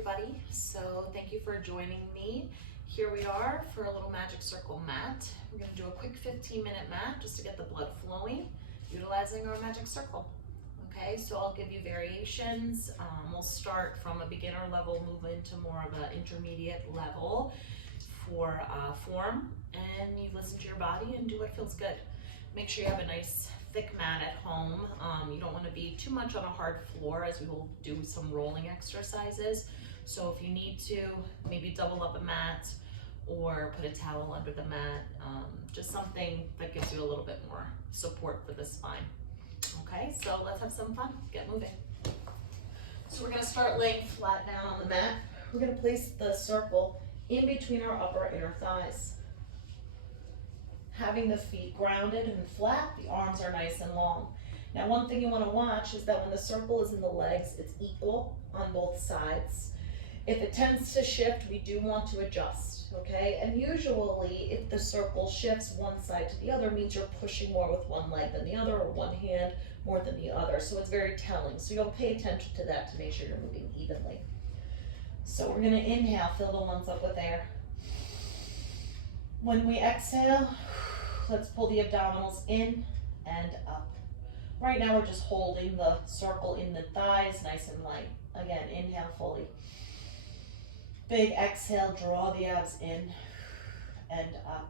everybody. So thank you for joining me. Here we are for a little magic circle mat. We're going to do a quick 15-minute mat just to get the blood flowing, utilizing our magic circle. Okay, so I'll give you variations. We'll start from a beginner level, move into more of an intermediate level for form, and you listen to your body and do what feels good. Make sure you have a nice thick mat at home. You don't want to be too much on a hard floor, as we will do some rolling exercises. So if you need to, maybe double up a mat or put a towel under the mat, just something that gives you a little bit more support for the spine. Okay, so let's have some fun, get moving. So we're gonna start laying flat down on the mat. We're gonna place the circle in between our upper and inner thighs. Having the feet grounded and flat, the arms are nice and long. Now, one thing you want to watch is that when the circle is in the legs, it's equal on both sides. If it tends to shift, we do want to adjust, okay? And usually, if the circle shifts one side to the other, means you're pushing more with one leg than the other, or one hand more than the other. So it's very telling. So you'll pay attention to that to make sure you're moving evenly. So we're going to inhale, fill the lungs up with air. When we exhale, let's pull the abdominals in and up. Right now we're just holding the circle in the thighs, nice and light. Again, inhale fully. Big exhale, draw the abs in and up.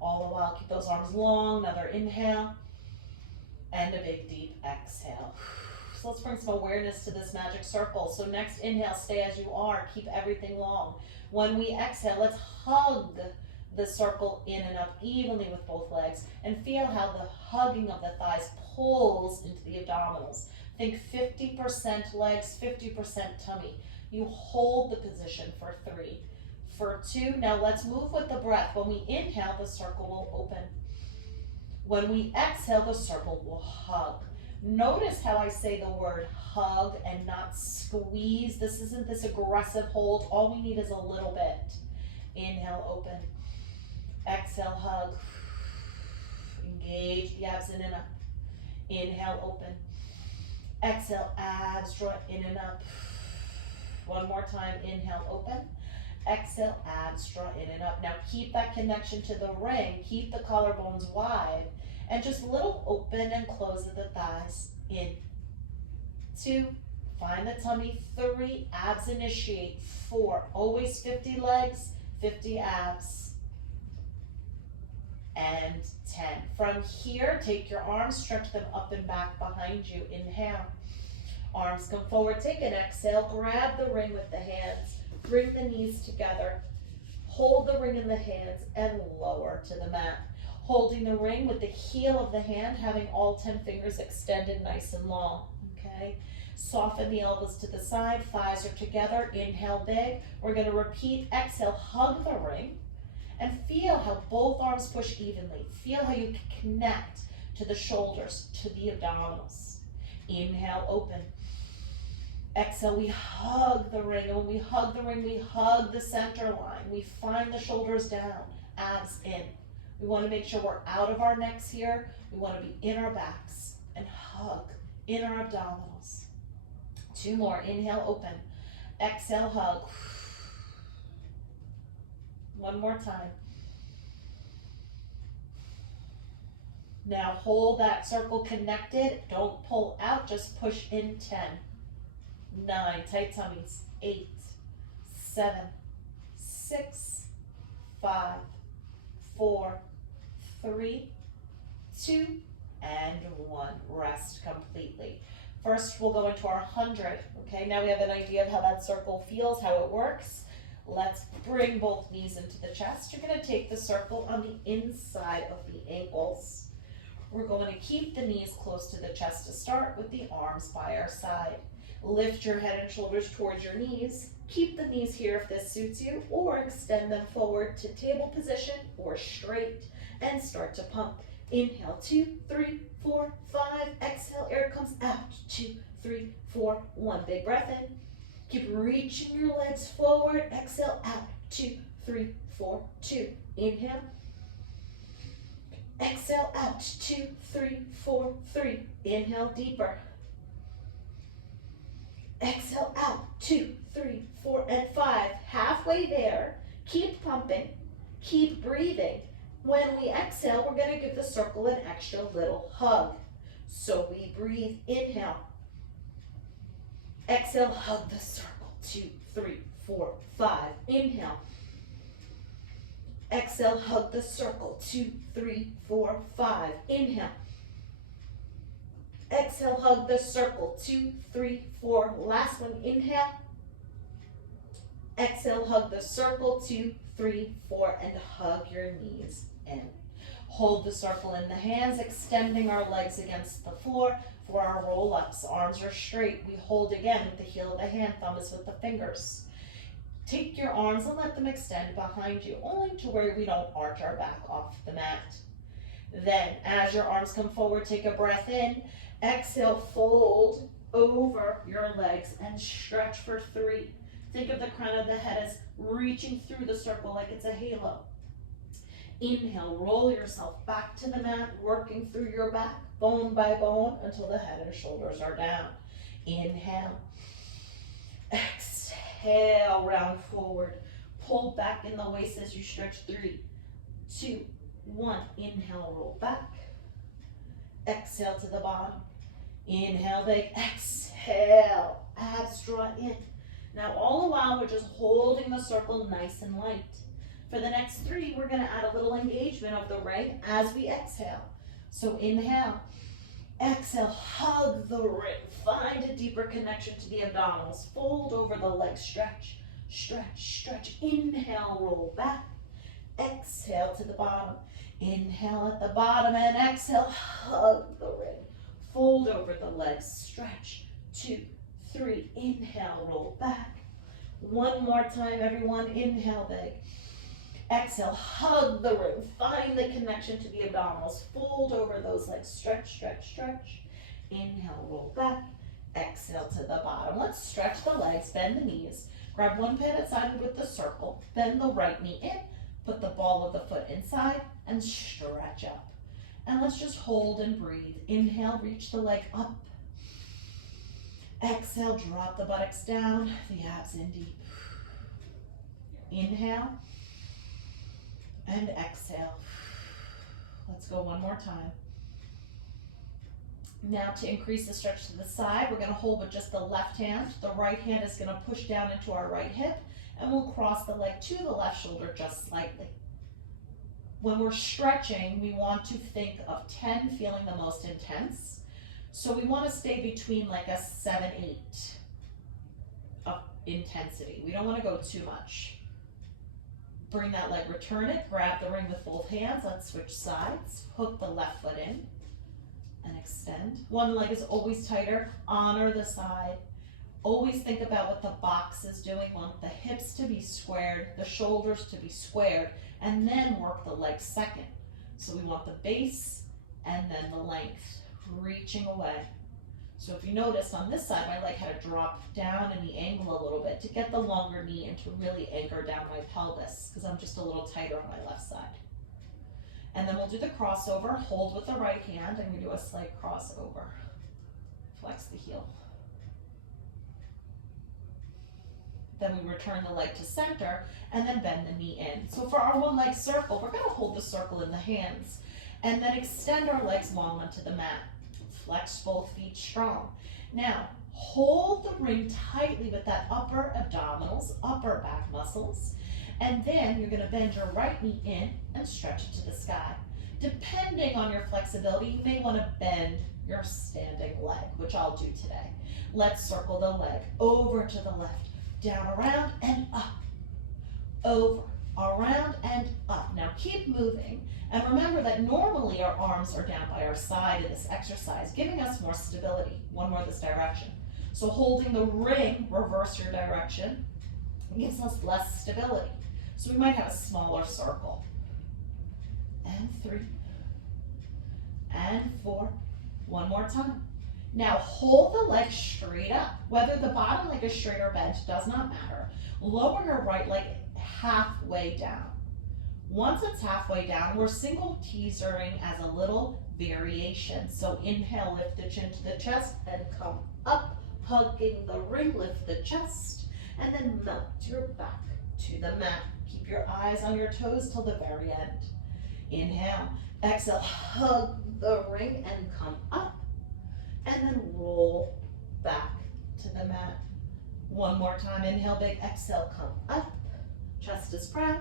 All the while, keep those arms long. Another inhale and a big deep exhale. So let's bring some awareness to this magic circle. So next inhale, stay as you are. Keep everything long. When we exhale, let's hug the circle in and up evenly with both legs, and feel how the hugging of the thighs pulls into the abdominals. Think 50% legs, 50% tummy. You hold the position for 3, for 2. Now let's move with the breath. When we inhale, the circle will open. When we exhale, the circle will hug. Notice how I say the word hug and not squeeze. This isn't this aggressive hold. All we need is a little bit. Inhale, open. Exhale, hug. Engage the abs in and up. Inhale, open. Exhale, abs draw in and up. One more time, inhale, open. Exhale, abs draw in and up. Now keep that connection to the ring. Keep the collarbones wide. And just a little open and close of the thighs. In. 2, find the tummy. 3, abs initiate. 4, always 50 legs, 50 abs. And 10. From here, take your arms, stretch them up and back behind you. Inhale. Arms come forward. Take an exhale. Grab the ring with the hands. Bring the knees together. Hold the ring in the hands and lower to the mat. Holding the ring with the heel of the hand, having all 10 fingers extended nice and long. Okay. Soften the elbows to the side. Thighs are together. Inhale big. We're going to repeat. Exhale. Hug the ring. And feel how both arms push evenly. Feel how you connect to the shoulders, to the abdominals. Inhale, open. Exhale, we hug the ring. And when we hug the ring, we hug the center line. We find the shoulders down, abs in. We want to make sure we're out of our necks here. We want to be in our backs and hug in our abdominals. 2 more. Inhale, open. Exhale, hug. One more time. Now hold that circle connected. Don't pull out, just push in. 10, 9, tight tummies. 8, 7, 6, 5, 4, 3, 2, and 1. Rest completely. First, we'll go into our 100. Okay, now we have an idea of how that circle feels, how it works. Let's bring both knees into the chest. You're going to take the circle on the inside of the ankles. We're going to keep the knees close to the chest to start, with the arms by our side. Lift your head and shoulders towards your knees. Keep the knees here if this suits you, or extend them forward to table position or straight, and start to pump. Inhale, 2, 3, 4, 5. Exhale, air comes out. 2, 3, 4, 1. Big breath in. Keep reaching your legs forward. Exhale, out. 2, 3, 4, 2. Inhale. Exhale, out. 2, 3, 4, 3. Inhale, deeper. Exhale out, 2, 3, 4, and 5. Halfway there. Keep pumping, keep breathing. When we exhale, we're gonna give the circle an extra little hug. So we breathe, inhale. Exhale, hug the circle, 2, 3, 4, 5. Inhale. Exhale, hug the circle, 2, 3, 4, 5. Inhale. Exhale, hug the circle, 2, 3, 4. Last one, inhale. Exhale, hug the circle, 2, 3, 4, and hug your knees in. Hold the circle in the hands, extending our legs against the floor for our roll-ups. Arms are straight. We hold again with the heel of the hand, thumb is with the fingers. Take your arms and let them extend behind you, only to where we don't arch our back off the mat. Then, as your arms come forward, take a breath in. Exhale, fold over your legs and stretch for 3. Think of the crown of the head as reaching through the circle like it's a halo. Inhale, roll yourself back to the mat, working through your back, bone by bone, until the head and shoulders are down. Inhale. Exhale, round forward. Pull back in the waist as you stretch. 3, 2, 1. Inhale, roll back. Exhale to the bottom. Inhale, big. Exhale. Abs draw in. Now, all the while, we're just holding the circle nice and light. For the next 3, we're going to add a little engagement of the ring as we exhale. So inhale. Exhale, hug the ring. Find a deeper connection to the abdominals. Fold over the legs. Stretch, stretch, stretch. Inhale, roll back. Exhale to the bottom. Inhale at the bottom and exhale, hug the ring. Fold over the legs. Stretch. 2, 3. Inhale, roll back. One more time, everyone. Inhale, big. Exhale, hug the ring. Find the connection to the abdominals. Fold over those legs. Stretch, stretch, stretch. Inhale, roll back. Exhale to the bottom. Let's stretch the legs, bend the knees. Grab one padded side with the circle. Bend the right knee in. Put the ball of the foot inside and stretch up. And let's just hold and breathe. Inhale, reach the leg up. Exhale, drop the buttocks down, the abs in deep. Inhale and exhale. Let's go one more time. Now to increase the stretch to the side, we're going to hold with just the left hand. The right hand is going to push down into our right hip, and we'll cross the leg to the left shoulder just slightly. When we're stretching, we want to think of 10 feeling the most intense. So we want to stay between like a 7, 8 of intensity. We don't want to go too much. Bring that leg, return it, grab the ring with both hands. Let's switch sides. Hook the left foot in and extend. One leg is always tighter. Honor the side. Always think about what the box is doing. Want the hips to be squared, the shoulders to be squared, and then work the leg second. So we want the base and then the length, reaching away. So if you noticed on this side, my leg had to drop down in the angle a little bit to get the longer knee and to really anchor down my pelvis because I'm just a little tighter on my left side. And then we'll do the crossover. Hold with the right hand and we do a slight crossover. Flex the heel. Then we return the leg to center and then bend the knee in. So for our one leg circle, we're going to hold the circle in the hands and then extend our legs long onto the mat. Flex both feet strong. Now, hold the ring tightly with that upper abdominals, upper back muscles, and then you're going to bend your right knee in and stretch it to the sky. Depending on your flexibility, you may want to bend your standing leg, which I'll do today. Let's circle the leg over to the left, down, around, and up, over, around, and up. Now keep moving. And remember that normally our arms are down by our side in this exercise, giving us more stability. One more this direction. So holding the ring, reverse your direction, gives us less stability. So we might have a smaller circle. And 3. And 4. One more time. Now hold the leg straight up. Whether the bottom leg is straight or bent does not matter. Lower your right leg halfway down. Once it's halfway down, we're single teasering as a little variation. So inhale, lift the chin to the chest and come up, hugging the ring, lift the chest, and then melt your back to the mat. Keep your eyes on your toes till the very end. Inhale, exhale, hug the ring and come up, and then roll back to the mat. One more time, inhale, big, exhale, come up, chest is proud,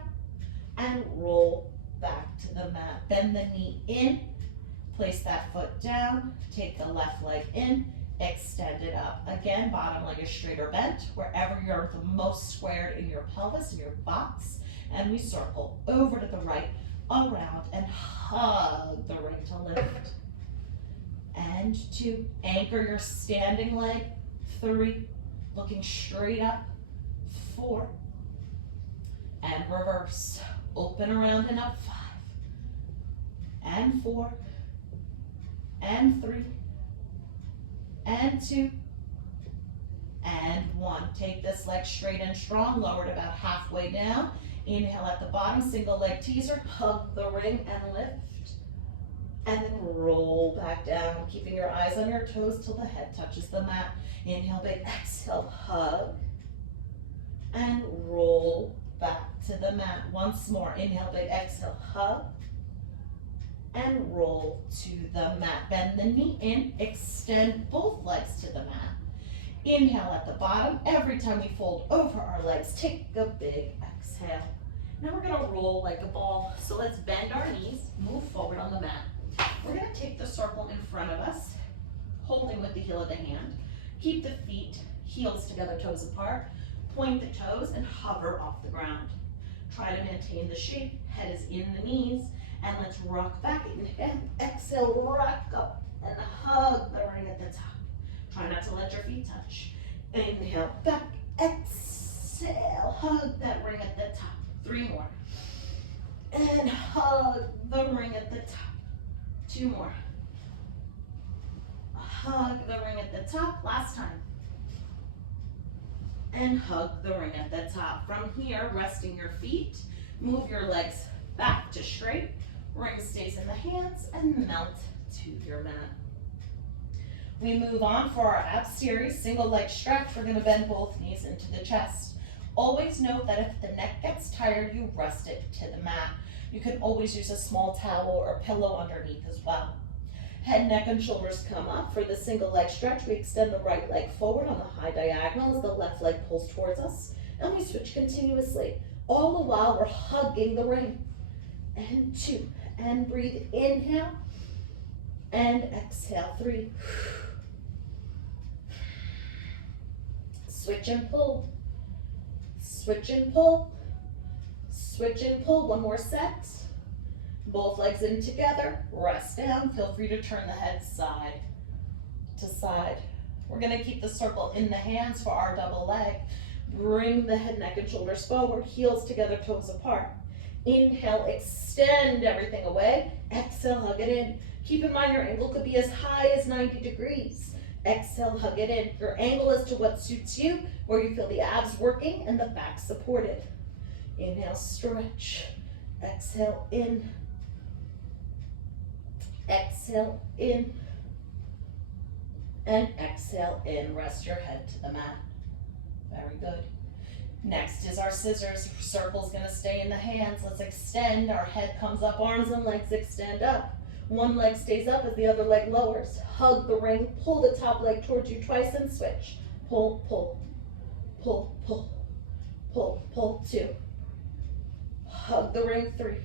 and roll back to the mat. Bend the knee in, place that foot down, take the left leg in, extend it up. Again, bottom leg is straight or bent, wherever you're the most squared in your pelvis, in your box, and we circle over to the right, around, and hug the ring to lift. And 2, anchor your standing leg. 3, looking straight up. 4, and reverse. Open around and up. 5, and 4, and 3, and 2, and 1. Take this leg straight and strong, lowered about halfway down. Inhale at the bottom, single leg teaser, hug the ring and lift. And then roll back down, keeping your eyes on your toes till the head touches the mat. Inhale, big, exhale, hug. And roll back to the mat. Once more, inhale, big, exhale, hug. And roll to the mat. Bend the knee in, extend both legs to the mat. Inhale at the bottom. Every time we fold over our legs, take a big exhale. Now we're gonna roll like a ball. So let's bend our knees, move forward on the mat. We're gonna take the circle in front of us, holding with the heel of the hand. Keep the feet, heels together, toes apart. Point the toes and hover off the ground. Try to maintain the shape. Head is in the knees. And let's rock back. Inhale, exhale, rock up. And hug the ring at the top. Try not to let your feet touch. Inhale, back, exhale, hug that ring at the top. 3 more. And hug the ring at the top. 2 more. Hug the ring at the top. Last time. And hug the ring at the top. From here, resting your feet, move your legs back to straight. Ring stays in the hands and melt to your mat. We move on for our abs series, single leg stretch. We're gonna bend both knees into the chest. Always note that if the neck gets tired, you rest it to the mat. You can always use a small towel or pillow underneath as well. Head, neck, and shoulders come up. For the single leg stretch, we extend the right leg forward on the high diagonal as the left leg pulls towards us. And we switch continuously. All the while, we're hugging the ring. And 2, and breathe, inhale, and exhale, 3. Switch and pull. Switch and pull, switch and pull. 1 more set. Both legs in together, rest down. Feel free to turn the head side to side. We're gonna keep the circle in the hands for our double leg. Bring the head, neck, and shoulders forward, heels together, toes apart. Inhale, extend everything away. Exhale, hug it in. Keep in mind your angle could be as high as 90 degrees. Exhale, hug it in. Your angle is to what suits you, where you feel the abs working and the back supported. Inhale, stretch. Exhale, in. Exhale, in. And exhale, in. Rest your head to the mat. Very good. Next is our scissors. Circle's gonna stay in the hands. Let's extend. Our head comes up, arms and legs extend up. 1 leg stays up as the other leg lowers. Hug the ring, pull the top leg towards you twice and switch. Pull, pull, pull, pull, pull, pull, 2. Hug the ring, 3.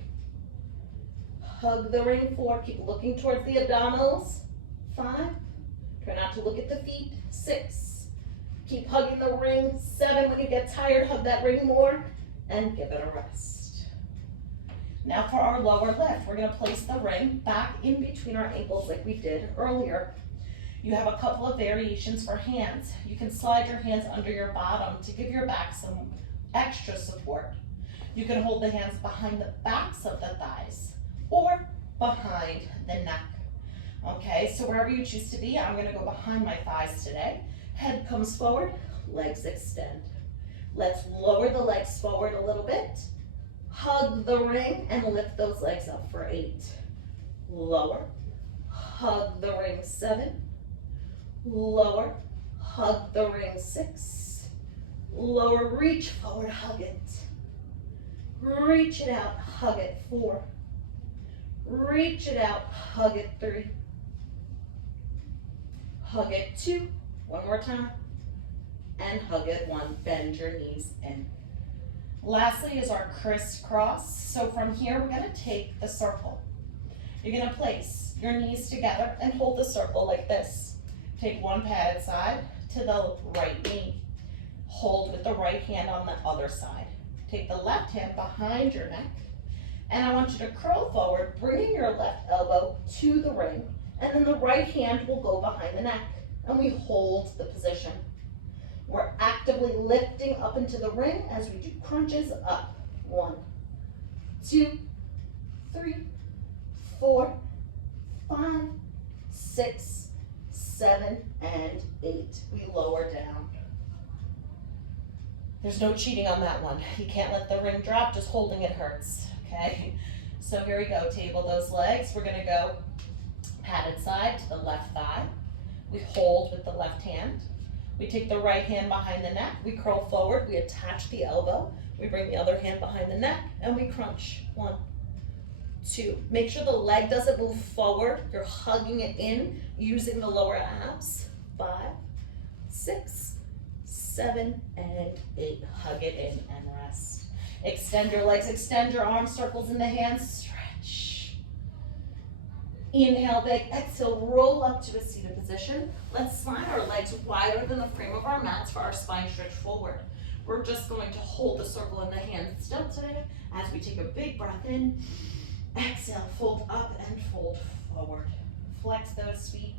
Hug the ring, 4. Keep looking towards the abdominals. 5. Try not to look at the feet. 6. Keep hugging the ring. 7. When you get tired, hug that ring more and give it a rest. Now for our lower lift, we're gonna place the ring back in between our ankles like we did earlier. You have a couple of variations for hands. You can slide your hands under your bottom to give your back some extra support. You can hold the hands behind the backs of the thighs or behind the neck. Okay, so wherever you choose to be, I'm gonna go behind my thighs today. Head comes forward, legs extend. Let's lower the legs forward a little bit. Hug the ring and lift those legs up for 8. Lower, hug the ring, 7. Lower, hug the ring. 6, lower, reach forward, hug it. Reach it out, hug it. 4, reach it out, hug it. 3, hug it. 2, one more time, and hug it. 1, bend your knees in. Lastly is our crisscross. So from here, we're gonna take the circle. You're gonna place your knees together and hold the circle like this. Take one padded side to the right knee. Hold with the right hand on the other side. Take the left hand behind your neck, and I want you to curl forward, bringing your left elbow to the ring, and then the right hand will go behind the neck, and we hold the position. We're actively lifting up into the ring as we do crunches up. 1, 2, 3, 4, 5, 6, 7, and 8. We lower down. There's no cheating on that one. You can't let the ring drop, just holding it hurts, okay? So here we go, table those legs. We're gonna go padded side to the left thigh. We hold with the left hand. We take the right hand behind the neck, we curl forward, we attach the elbow, we bring the other hand behind the neck, and we crunch. 1, 2. Make sure the leg doesn't move forward. You're hugging it in using the lower abs. 5, 6, 7, and 8. Hug it in and rest. Extend your legs, extend your arms, circles in the hands, stretch. Inhale big, exhale, roll up to a seated position. Let's slide our legs wider than the frame of our mats for our spine stretch forward. We're just going to hold the circle in the hands still today as we take a big breath in. Exhale, fold up and fold forward. Flex those feet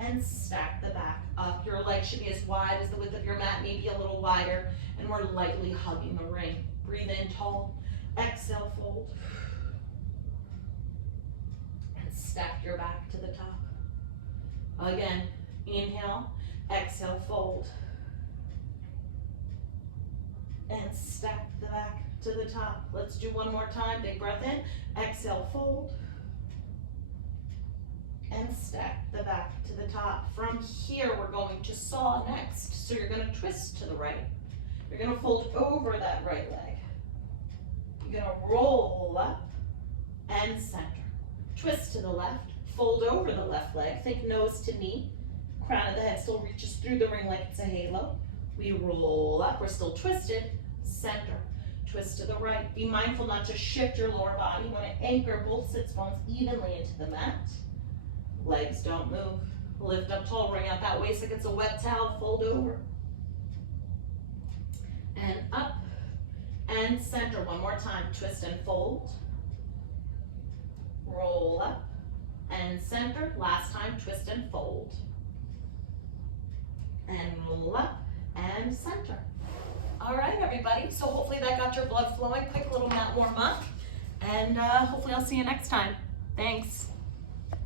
and stack the back up. Your legs should be as wide as the width of your mat, maybe a little wider, and we're lightly hugging the ring. Breathe in tall, exhale, fold. Stack your back to the top. Again, inhale, exhale, fold. And stack the back to the top. Let's do one more time. Big breath in, exhale, fold. And stack the back to the top. From here, we're going to saw next. So you're gonna twist to the right. You're gonna fold over that right leg. You're gonna roll up and center. Twist to the left, fold over the left leg, think nose to knee, crown of the head still reaches through the ring like it's a halo. We roll up, we're still twisted, center, twist to the right. Be mindful not to shift your lower body. You want to anchor both sits bones evenly into the mat. Legs don't move. Lift up tall, bring out that waist like it's a wet towel, fold over. And up, and center, one more time, twist and fold. Roll up and center. Last time, twist and fold. And roll up and center. All right, everybody. So hopefully that got your blood flowing. Quick little mat warm up. And hopefully I'll see you next time. Thanks.